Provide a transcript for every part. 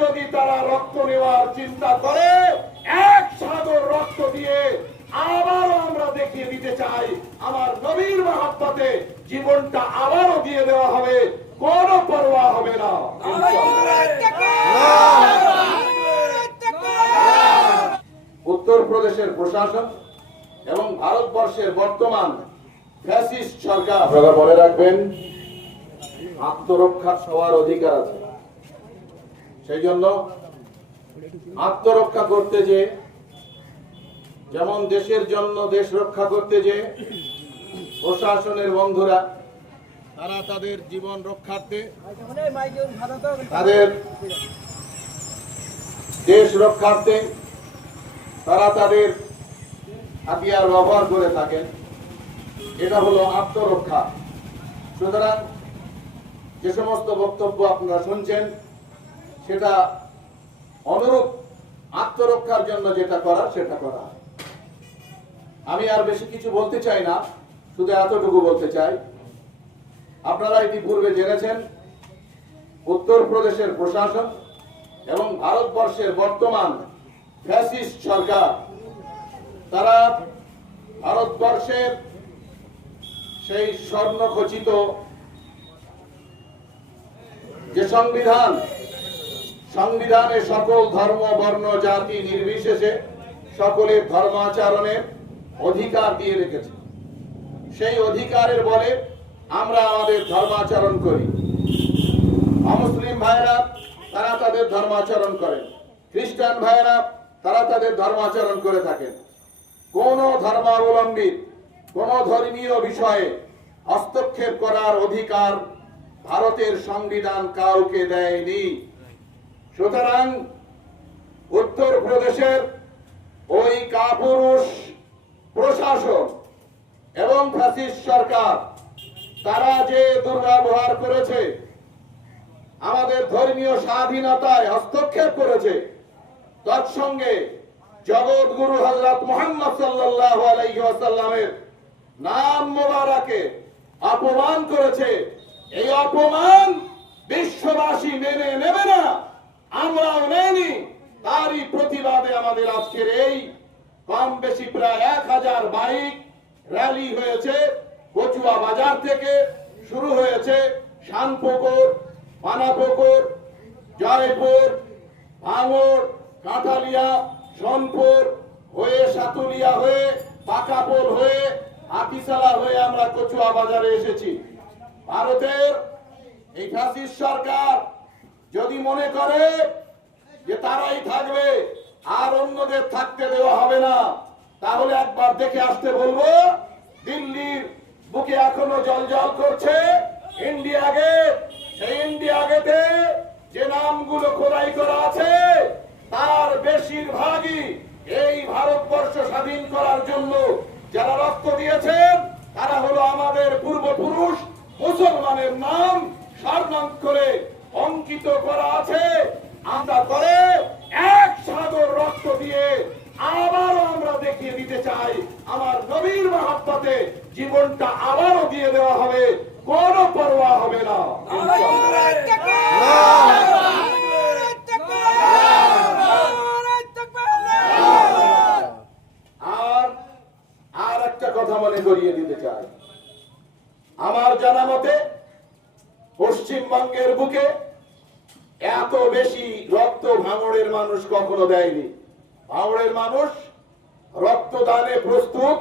যদি তারা রক্ত নেওয়ার চিন্তা করে, এক সাগর রক্ত দিয়ে আবারও আমরা দেখিয়ে দিতে চাই আমার নবীর মহব্বতে জীবনটা আবারও দিয়ে দেওয়া হবে, কোনো পরোয়া হবে না। উত্তরপ্রদেশের প্রশাসন এবং ভারতবর্ষের বর্তমান ফ্যাসিস্ট সরকার, আপনারা মনে রাখবেন আত্মরক্ষার সবার অধিকার আছে। সেই জন্য আত্মরক্ষা করতে যে, যেমন দেশের জন্য দেশ রক্ষা করতে যে প্রশাসনের বন্ধুরা তারা তাদের জীবন রক্ষার্থে, তাদের দেশ রক্ষার্থে তারা তাদের হাতিয়ার ব্যবহার করে থাকেন, এটা হলো আত্মরক্ষা। সুতরাং যে সমস্ত বক্তব্য আপনারা শুনছেন সেটা অনুরূপ আত্মরক্ষার জন্য যেটা করা সেটা করা। আমি আর বেশি কিছু বলতে চাই না, শুধু এতটুকু বলতে চাই, আপনারা ইতিপূর্বে জেনেছেন উত্তরপ্রদেশের প্রশাসন এবং ভারতবর্ষের বর্তমান ফ্যাসিস্ট সরকার তারা ভারতবর্ষের সেই স্বর্ণখচিত যে সংবিধানে সকল ধর্ম বর্ণ জাতি নির্বিশেষে সকলের ধর্মাচরণের অধিকার দিয়ে রেখেছে। সেই অধিকারের বলে আমরা আমাদের ধর্মাচরণ করি। অমুসলিম ভাইরা তারা তাদের ধর্মাচরণ করেন, খ্রিস্টান ভাইরা তারা তাদের ধর্মাচরণ করে থাকেন। কোন ধর্মাবলম্বী কোন ধর্মীয় বিষয়ে হস্তক্ষেপ করার অধিকার ভারতের সংবিধান কাউকে দেয়নি। সুতরাং উত্তরপ্রদেশের ওই কাপুরুষ প্রশাসন এবং ফ্যাসিস্ট সরকার তারা যে দুর্ব্যবহার করেছে, আমাদের ধর্মীয় স্বাধীনতায় হস্তক্ষেপ করেছে, তৎসঙ্গে জগৎগুরু হযরত মুহাম্মদ সাল্লাল্লাহু আলাইহি ওয়াসাল্লামের নাম মোবারকে অপমান করেছে। এই অপমান বিশ্ববাসী মেনে নেবে না, আমরাও নেইনি। তারই প্রতিবাদে আমাদের আজকের এই কম বেশি প্রায় 1000 বাইক র্যালি হয়েছে। কচুয়া বাজার থেকে শুরু হয়েছে শানপুকুর, পানাপুকুর, জয়পুর, ভাঙড়, কাঁঠালিয়া, সোনপুর হয়ে সাতুলিয়া হয়ে পাকাপোল হয়ে হাতিশালা হয়ে আমরা কচুয়া বাজারে এসেছি। ভারতের এই ফ্যাসিস্ট সরকার যদি মনে করে যে তারাই থাকবে আর অন্যদের থাকতে দেওয়া হবে না, তাহলে একবার দেখে আসতে বলবো দিল্লির বুকে এখনো জলজল করছে ইন্ডিয়া গেট। সেই ইন্ডিয়া গেটে যে নামগুলো খোদাই করা আছে তার বেশিরভাগই এই ভারতবর্ষ স্বাধীন করার জন্য যারা রক্ত দিয়েছেন তারা হলো আমাদের পূর্বপুরুষ মুসলমানের নাম স্বর্ণাক্ষরে অঙ্কিত করা আছে। আমরা করে এক সাগর রক্ত দিয়ে আবারও আমরা দেখিয়ে দিতে চাই আমার নবীর মহব্বতে জীবনটা আবারও দিয়ে দেওয়া হবে, কোনো পরোয়া হবে না। আর একটা কথা মনে করিয়ে দিতে চাই, আমার জানা মতে পশ্চিমবঙ্গের বুকে এত বেশি রক্ত ভাঙড়ের মানুষ কখনো দেয়নি। ভাঙড়ের মানুষ রক্তদানে প্রস্তুত।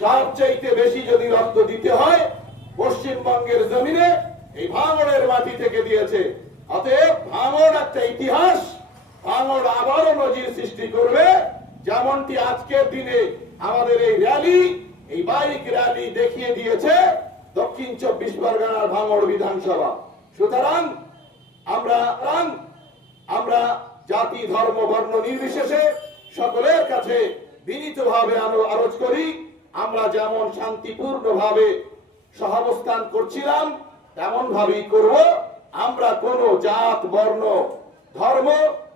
সবচাইতে বেশি যদি রক্ত দিতে হয় পশ্চিমবঙ্গের জমিনে এই ভাঙড়ের মাটি থেকে দিয়েছে। অতএব ভাঙড় একটা ইতিহাস, ভাঙড় আবারও নজির সৃষ্টি করবে, যেমনটি আজকের দিনে আমাদের এই র্যালি, এই বাইক র্যালি দেখিয়ে দিয়েছে দক্ষিণ 24 পরগনার ভাঙড় বিধানসভা। সুতরাং আমরা জাতি ধর্ম বর্ণ নির্বিশেষে সকলের কাছে বিনীতভাবে আরজ করি, আমরা যেমন শান্তিপূর্ণভাবে সহাবস্থান করছিলাম তেমন ভাবেই করব। আমরা কোনো জাত বর্ণ ধর্ম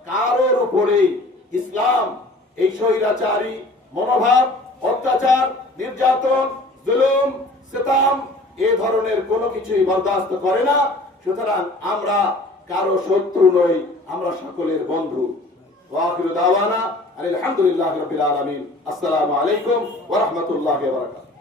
কারোর উপরে ইসলাম এই স্বৈরাচারী মনোভাব, অত্যাচার, নির্যাতন, জুলুম, সিতাম এ ধরনের কোনো কিছুই বরদাস্ত করে না। সুতরাং আমরা কারো শত্রু নই, আমরা সকলের বন্ধু। ওয়া আখিরু দাওয়ানা আলহামদুলিল্লাহি রাব্বিল আলামিন। আসসালামু আলাইকুম ওয়া রাহমাতুল্লাহি ওয়া বারাকাতুহু।